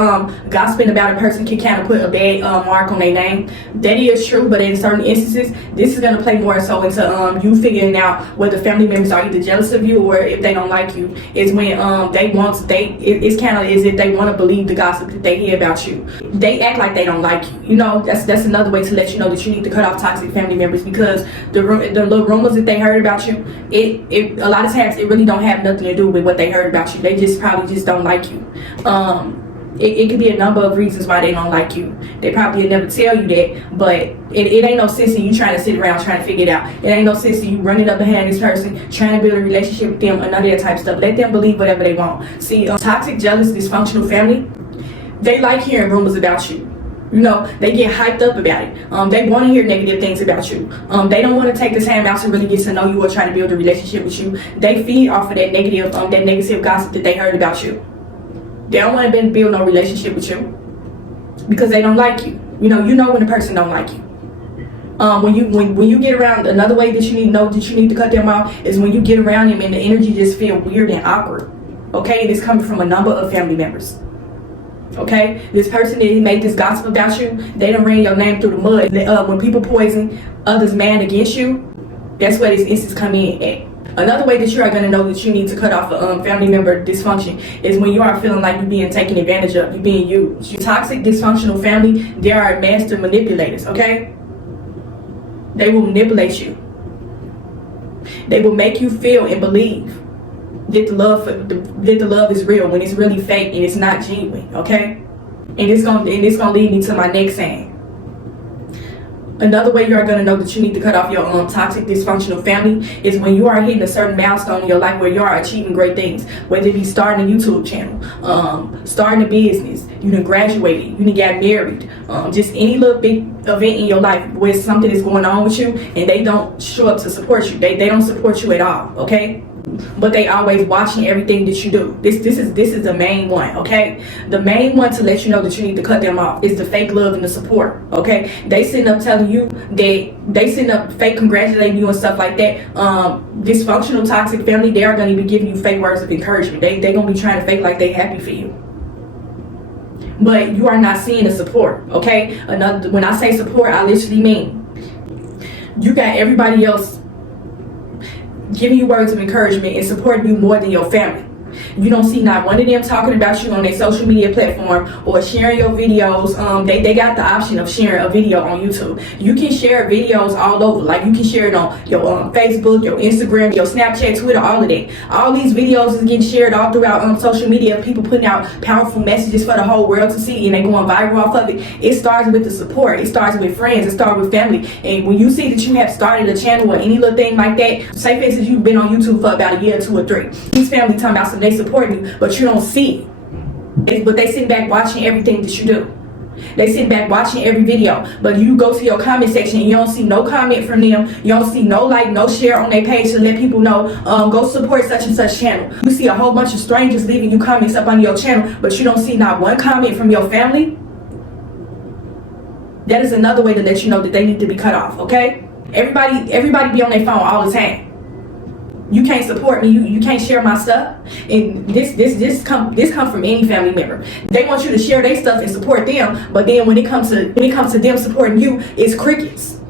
gossiping about a person can kind of put a bad mark on their name, that is true, but in certain instances, this is going to play more so into you figuring out whether family members are either jealous of you or if they don't like you. Is when it's kind of as if they want to believe the gossip that they hear about you. They act like they don't like you. You know, that's another way to let you know that you need to cut off toxic family members, because the little rumors that they heard about you, it a lot of times it really don't have nothing to do with what they heard about you. They just probably just don't like you. It could be a number of reasons why they don't like you. They probably will never tell you that, but it ain't no sense in you trying to sit around trying to figure it out. It ain't no sense in you running up behind this person, trying to build a relationship with them, or none of that type of stuff. Let them believe whatever they want. See, toxic, jealous, dysfunctional family, they like hearing rumors about you. You know, they get hyped up about it. They want to hear negative things about you. They don't want to take the time out to really get to know you or try to build a relationship with you. They feed off of that negative gossip that they heard about you. They don't want to build no relationship with you because they don't like you. You know when a person don't like you. When you get around, another way that you need to know that you need to cut them off is when you get around them and the energy just feel weird and awkward. Okay, and it's coming from a number of family members. Okay, this person that made this gossip about you, they done ran your name through the mud. When people poison others' man against you, that's where this instance come in at. Another way that you are going to know that you need to cut off a family member dysfunction is when you are feeling like you're being taken advantage of, you're being used. Your toxic, dysfunctional family, they are master manipulators, okay? They will manipulate you. They will make you feel and believe that the love is real when it's really fake and it's not genuine, okay? And it's gonna lead me to my next saying. Another way you are going to know that you need to cut off your toxic, dysfunctional family is when you are hitting a certain milestone in your life where you are achieving great things, whether it be starting a YouTube channel, starting a business, you done graduated, you done got married, just any little big event in your life where something is going on with you and they don't show up to support you. They don't support you at all, okay? But they always watching everything that you do. This is the main one, okay? The main one to let you know that you need to cut them off is the fake love and the support, okay? They sitting up telling you that they sitting up fake congratulating you and stuff like that. Dysfunctional, toxic family, they are going to be giving you fake words of encouragement. They going to be trying to fake like they happy for you. but you are not seeing the support, okay? When I say support, I literally mean you got everybody else giving you words of encouragement and supporting you more than your family. You don't see not one of them talking about you on their social media platform or sharing your videos. They got the option of sharing a video on YouTube. You can share videos all over. Like you can share it on your Facebook, your Instagram, your Snapchat, Twitter, all of that. All these videos is getting shared all throughout social media. People putting out powerful messages for the whole world to see, and they going viral off of it. It starts with the support. It starts with friends. It starts with family. And when you see that you have started a channel or any little thing like that, say for instance you've been on YouTube for about a year, 2 or 3. These family talking about some they supporting you, but you don't see it. But they sit back watching everything that you do. They sit back watching every video, but you go to your comment section and you don't see no comment from them. You don't see no like, no share on their page to let people know, go support such and such channel. You see a whole bunch of strangers leaving you comments up on your channel, but you don't see not one comment from your family. That is another way to let you know that they need to be cut off, okay? Everybody be on their phone all the time. You can't support me. You can't share my stuff. And this come from any family member. They want you to share their stuff and support them, but then when it comes to them supporting you, it's crickets.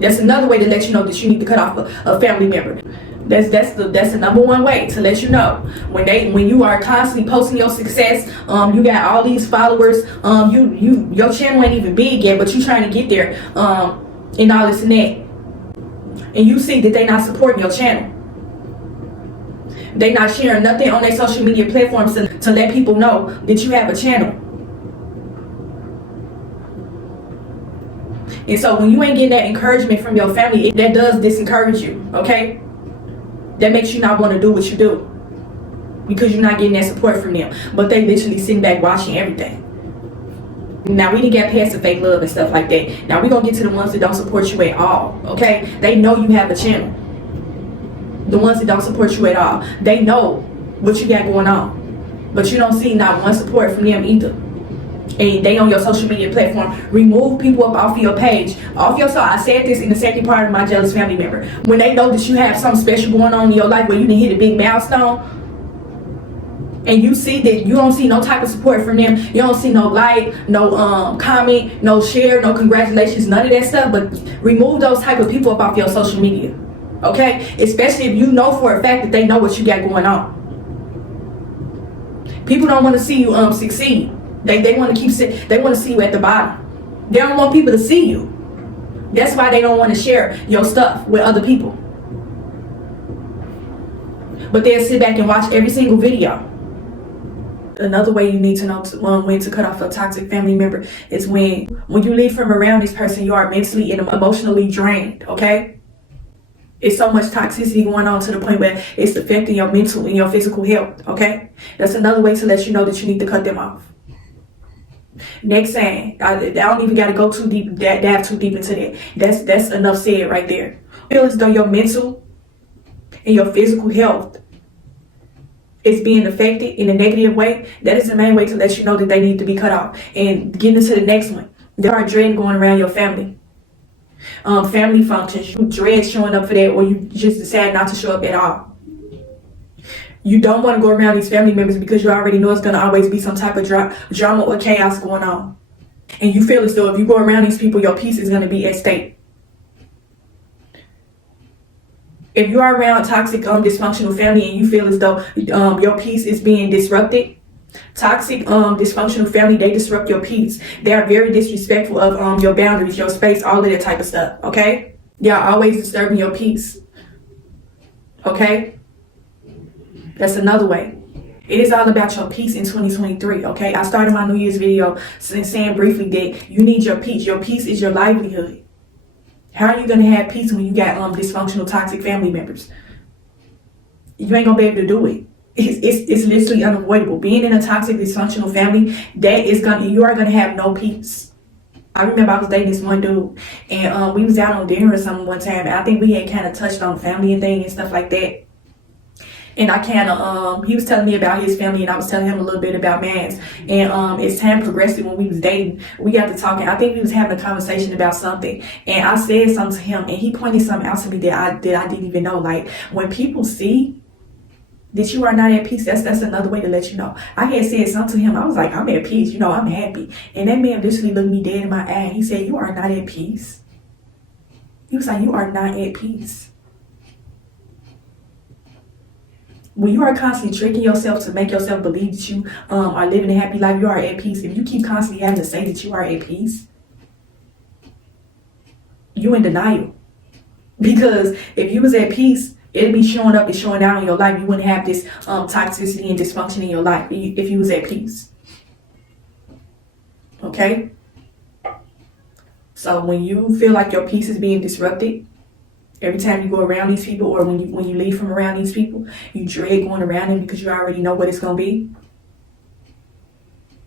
That's another way to let you know that you need to cut off a family member. That's the number one way to let you know when you are constantly posting your success. You got all these followers. Your channel ain't even big yet, but you trying to get there. And all this and that. And you see that they not supporting your channel. They not sharing nothing on their social media platforms to let people know that you have a channel. And so when you ain't getting that encouragement from your family, that does disencourage you, okay? That makes you not want to do what you do. Because you're not getting that support from them. But they literally sitting back watching everything. Now, we didn't get past the fake love and stuff like that. Now, we're going to get to the ones that don't support you at all, okay? They know you have a channel. The ones that don't support you at all. They know what you got going on. But you don't see not one support from them either. And they on your social media platform. Remove people up off of your page. I said this in the second part of my jealous family member. When they know that you have something special going on in your life where you didn't hit a big milestone, and you see that you don't see no type of support from them, you don't see no like, no comment, no share, no congratulations, none of that stuff, but remove those type of people up off your social media, okay? Especially if you know for a fact that they know what you got going on. People don't want to see you succeed. They want to they want to see you at the bottom. They don't want people to see you. That's why they don't want to share your stuff with other people. But they'll sit back and watch every single video. Another way you need to know when to cut off a toxic family member is when you leave from around this person, you are mentally and emotionally drained, okay? It's so much toxicity going on to the point where it's affecting your mental and your physical health, okay? That's another way to let you know that you need to cut them off. Next thing, I don't even got to go too deep, dive too deep into that. That's enough said right there. Feel as though your mental and your physical health is being affected in a negative way. That is the main way to let you know that they need to be cut off. And getting into the next one, there are dread going around your family. Family functions, you dread showing up for that, or you just decide not to show up at all. You don't want to go around these family members because you already know it's going to always be some type of drama or chaos going on. And you feel as though if you go around these people, your peace is going to be at stake. If you are around toxic, dysfunctional family and you feel as though your peace is being disrupted, toxic, dysfunctional family, they disrupt your peace. They are very disrespectful of your boundaries, your space, all of that type of stuff, okay? They are always disturbing your peace, okay? That's another way. It is all about your peace in 2023, okay? I started my New Year's video saying briefly that you need your peace. Your peace is your livelihood. How are you going to have peace when you got dysfunctional, toxic family members? You ain't going to be able to do it. It's literally unavoidable. Being in a toxic, dysfunctional family, you are going to have no peace. I remember I was dating this one dude, and we was out on dinner or something one time, and I think we had kind of touched on family and thing and stuff like that. And I kind of, he was telling me about his family, and I was telling him a little bit about man's. And as time progressed, when we was dating, we got to talking. I think we was having a conversation about something, and I said something to him, and he pointed something out to me that I didn't even know. Like, when people see that you are not at peace, that's another way to let you know. I had said something to him. I was like, I'm at peace, you know, I'm happy. And that man literally looked me dead in my eye. He said, you are not at peace. He was like, you are not at peace. When you are constantly tricking yourself to make yourself believe that you are living a happy life, you are at peace. If you keep constantly having to say that you are at peace, you in denial. Because if you was at peace, it'd be showing up and showing out in your life. You wouldn't have this toxicity and dysfunction in your life if you was at peace. Okay? So when you feel like your peace is being disrupted, every time you go around these people, or when you leave from around these people, you dread going around them because you already know what it's going to be,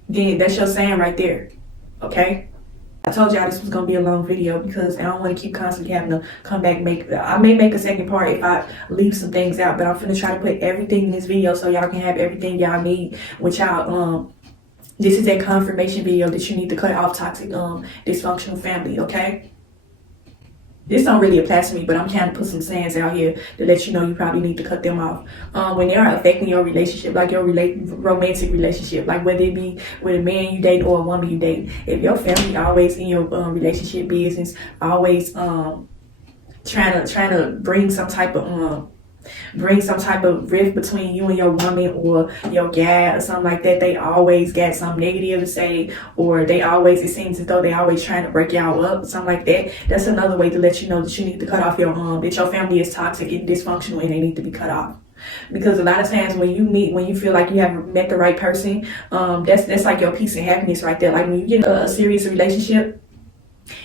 then that's your sign right there. Okay? I told y'all this was going to be a long video because I don't want to keep constantly having to come back. I may make a second part if I leave some things out, but I'm going to try to put everything in this video so y'all can have everything y'all need with y'all. This is a confirmation video that you need to cut off toxic, dysfunctional family, okay? This don't really apply to me, but I'm trying to put some sayings out here to let you know you probably need to cut them off. When they are affecting your relationship, like your romantic relationship, like whether it be with a man you date or a woman you date. If your family always in your relationship business, always trying to bring some type of rift between you and your woman or your guy or something like that, they always got something negative to say, or it seems as though they always trying to break y'all up, something like that. That's another way to let you know that you need to cut off that your family is toxic and dysfunctional and they need to be cut off. Because a lot of times when you feel like you haven't met the right person, that's like your peace and happiness right there. Like when you get a serious relationship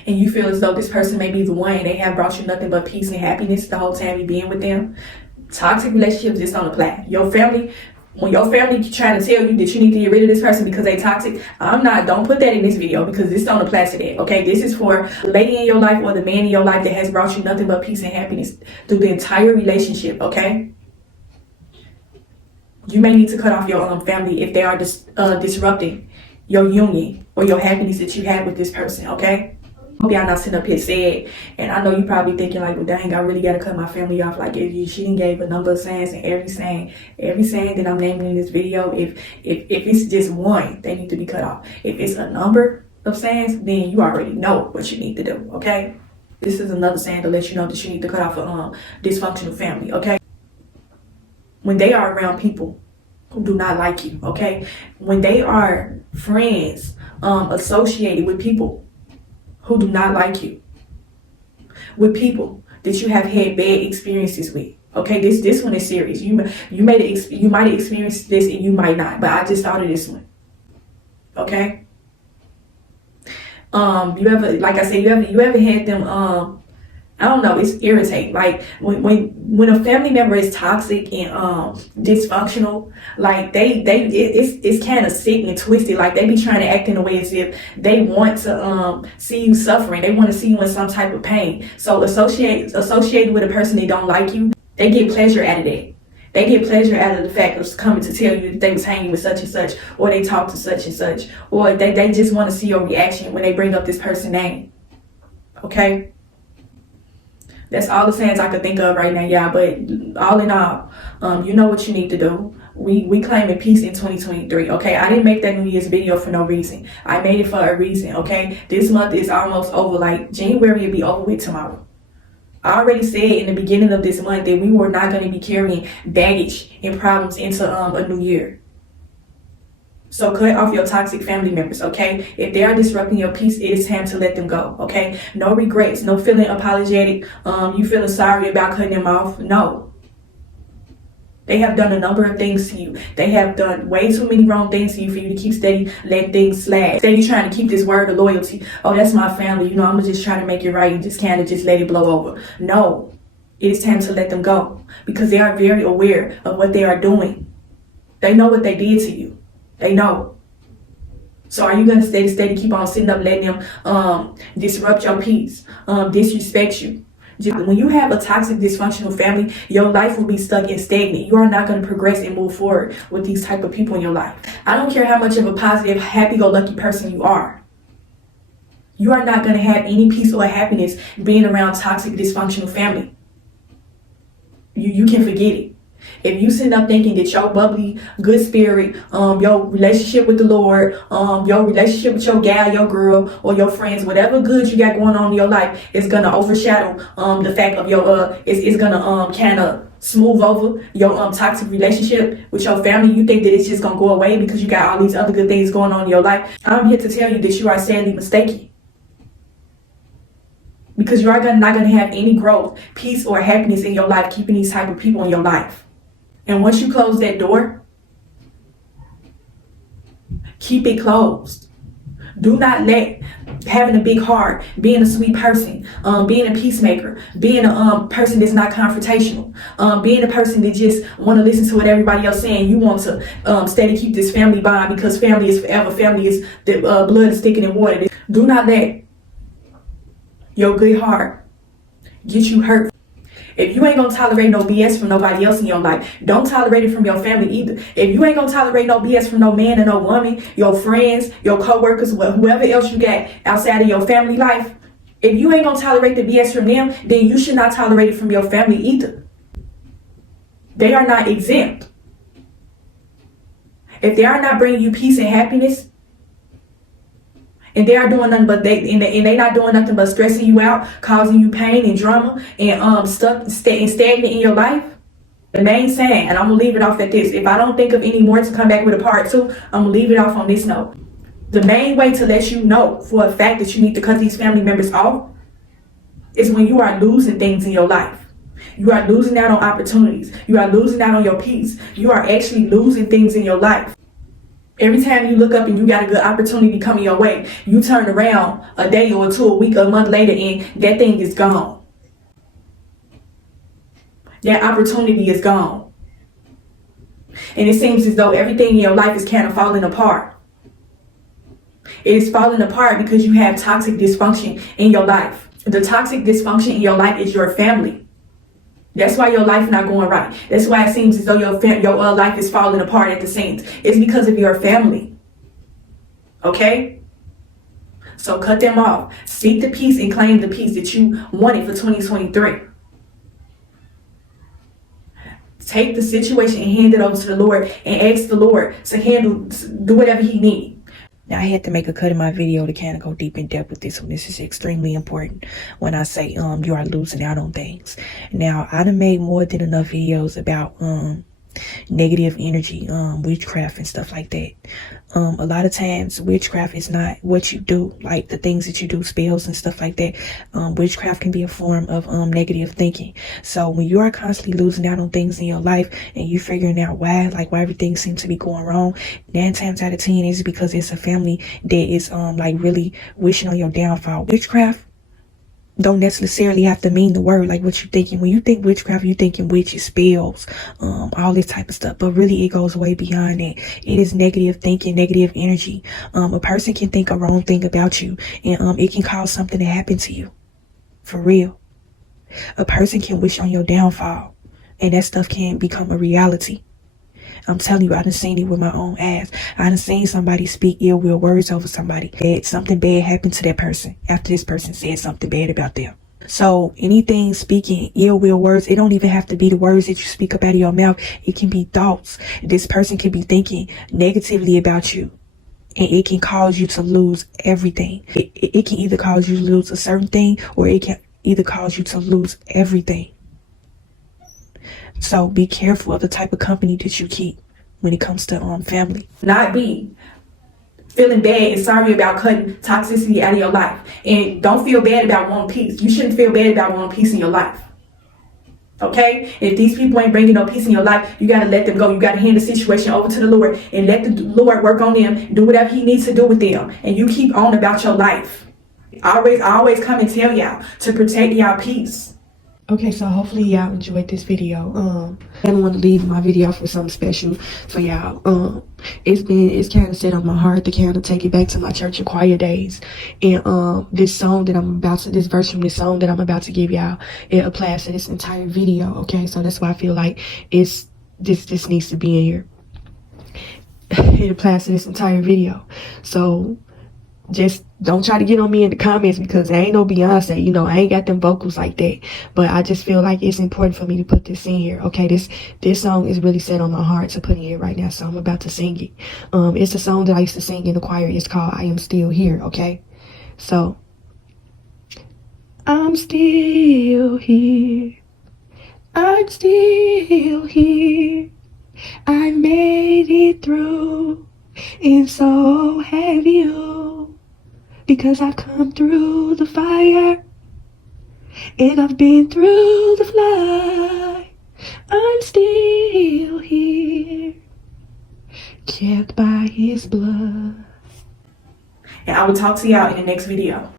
and you feel as though this person may be the one and they have brought you nothing but peace and happiness the whole time you being with them, toxic relationships just don't apply. When your family trying to tell you that you need to get rid of this person because they toxic, don't put that in this video because this don't apply to that, okay? This is for the lady in your life or the man in your life that has brought you nothing but peace and happiness through the entire relationship, okay? You may need to cut off your family if they are disrupting your union or your happiness that you had with this person, okay? Hope y'all not sitting up here sad, and I know you probably thinking like, well, dang, I really gotta cut my family off. Like, if she didn't gave a number of sayings, and every saying that I'm naming in this video, if it's just one, they need to be cut off. If it's a number of sayings, then you already know what you need to do. Okay, this is another saying to let you know that you need to cut off a dysfunctional family. Okay, when they are around people who do not like you. Okay, when they are friends associated with people who do not like you, with people that you have had bad experiences with. Okay, this one is serious. You might have experienced this and you might not, but I just thought of this one. Okay. You ever had them I don't know, it's irritating. Like when a family member is toxic and dysfunctional, like it's kind of sick and twisted. Like they be trying to act in a way as if they want to see you suffering. They want to see you in some type of pain. So associated with a person they don't like you, they get pleasure out of that. They get pleasure out of the fact of coming to tell you that they was hanging with such and such, or they talk to such and such, or they just want to see your reaction when they bring up this person's name. Okay? That's all the sayings I could think of right now, y'all. But all in all, you know what you need to do. We claiming peace in 2023, okay? I didn't make that New Year's video for no reason. I made it for a reason, okay? This month is almost over. Like, January will be over with tomorrow. I already said in the beginning of this month that we were not going to be carrying baggage and problems into a new year. So cut off your toxic family members, okay? If they are disrupting your peace, it is time to let them go, okay? No regrets, no feeling apologetic, you feeling sorry about cutting them off. No. They have done a number of things to you. They have done way too many wrong things to you for you to keep steady letting things slide. Steady trying to keep this word of loyalty. Oh, that's my family. You know, I'm just trying to make it right and just kind of just let it blow over. No. It is time to let them go because they are very aware of what they are doing. They know what they did to you. They know. So are you going to steady keep on sitting up letting them disrupt your peace, disrespect you? When you have a toxic, dysfunctional family, your life will be stuck and stagnant. You are not going to progress and move forward with these type of people in your life. I don't care how much of a positive, happy-go-lucky person you are. You are not going to have any peace or happiness being around toxic, dysfunctional family. You can forget it. If you sitting up thinking that your bubbly, good spirit, your relationship with the Lord, your relationship with your gal, your girl, or your friends, whatever good you got going on in your life is gonna overshadow the fact of your it's gonna kind of smooth over your toxic relationship with your family. You think that it's just gonna go away because you got all these other good things going on in your life. I'm here to tell you that you are sadly mistaken. Because you are not going to have any growth, peace, or happiness in your life keeping these type of people in your life. And once you close that door, keep it closed. Do not let having a big heart, being a sweet person, being a peacemaker, being a person that's not confrontational, being a person that just want to listen to what everybody else saying. You want to steady keep this family bond because family is forever. Family is the blood is thicker than water. Do not let your good heart get you hurt. If you ain't gonna tolerate no BS from nobody else in your life, don't tolerate it from your family either. If you ain't gonna tolerate no BS from no man or no woman, your friends, your co-workers, whoever else you got outside of your family life, if you ain't gonna tolerate the BS from them, then you should not tolerate it from your family either. They are not exempt. If they are not bringing you peace and happiness, and they are doing nothing but they not doing nothing but stressing you out, causing you pain and drama, and stagnant in your life. The main saying, and I'm gonna leave it off at this. If I don't think of any more to come back with a part 2, I'm gonna leave it off on this note. The main way to let you know for a fact that you need to cut these family members off is when you are losing things in your life. You are losing out on opportunities. You are losing out on your peace. You are actually losing things in your life. Every time you look up and you got a good opportunity coming your way, you turn around a day or two, a week, a month later, and that thing is gone. That opportunity is gone. And it seems as though everything in your life is kind of falling apart. It is falling apart because you have toxic dysfunction in your life. The toxic dysfunction in your life is your family. That's why your life not going right. That's why it seems as though your life is falling apart at the seams. It's because of your family. Okay? So cut them off. Seek the peace and claim the peace that you wanted for 2023. Take the situation and hand it over to the Lord and ask the Lord to do whatever he needs. Now, I had to make a cut in my video to kind of go deep in depth with this one. This is extremely important when I say you are losing out on things. Now, I done made more than enough videos about negative energy, witchcraft and stuff like that. A lot of times witchcraft is not what you do, like the things that you do, spells and stuff like that. Witchcraft can be a form of negative thinking. So when you are constantly losing out on things in your life and you figuring out why everything seems to be going wrong, 9 times out of 10 is because it's a family that is like really wishing on your downfall. Witchcraft don't necessarily have to mean the word like what you're thinking. When you think witchcraft, you're thinking witches, spells, all this type of stuff. But really, it goes way beyond that. It is negative thinking, negative energy. A person can think a wrong thing about you, and it can cause something to happen to you. For real. A person can wish on your downfall, and that stuff can become a reality. I'm telling you, I done seen it with my own eyes. I done seen somebody speak ill will words over somebody. That something bad happened to that person after this person said something bad about them. So anything speaking ill will words, it don't even have to be the words that you speak up out of your mouth. It can be thoughts. This person can be thinking negatively about you. And it can cause you to lose everything. It can either cause you to lose a certain thing, or it can either cause you to lose everything. So be careful of the type of company that you keep when it comes to family. Not be feeling bad and sorry about cutting toxicity out of your life. And don't feel bad about wanting peace. You shouldn't feel bad about wanting peace in your life. Okay? If these people ain't bringing no peace in your life, you got to let them go. You got to hand the situation over to the Lord and let the Lord work on them. Do whatever he needs to do with them. And you keep on about your life. I always come and tell y'all to protect y'all peace. Okay, so hopefully y'all enjoyed this video. I don't want to leave my video for something special for y'all. It's kind of set on my heart to kind of take it back to my church and choir days. And this verse from this song that I'm about to give y'all, it applies to this entire video. Okay, so that's why I feel like this needs to be in here. It applies to this entire video. So just don't try to get on me in the comments because I ain't no Beyonce, you know, I ain't got them vocals like that. But I just feel like it's important for me to put this in here. Okay, this song is really set on my heart to put in here right now, so I'm about to sing it. It's a song that I used to sing in the choir. It's called I Am Still Here. Okay, so I'm still here. I'm still here. I made it through, and so have you. Because I've come through the fire, and I've been through the flood. I'm still here, kept by his blood. And I will talk to y'all in the next video.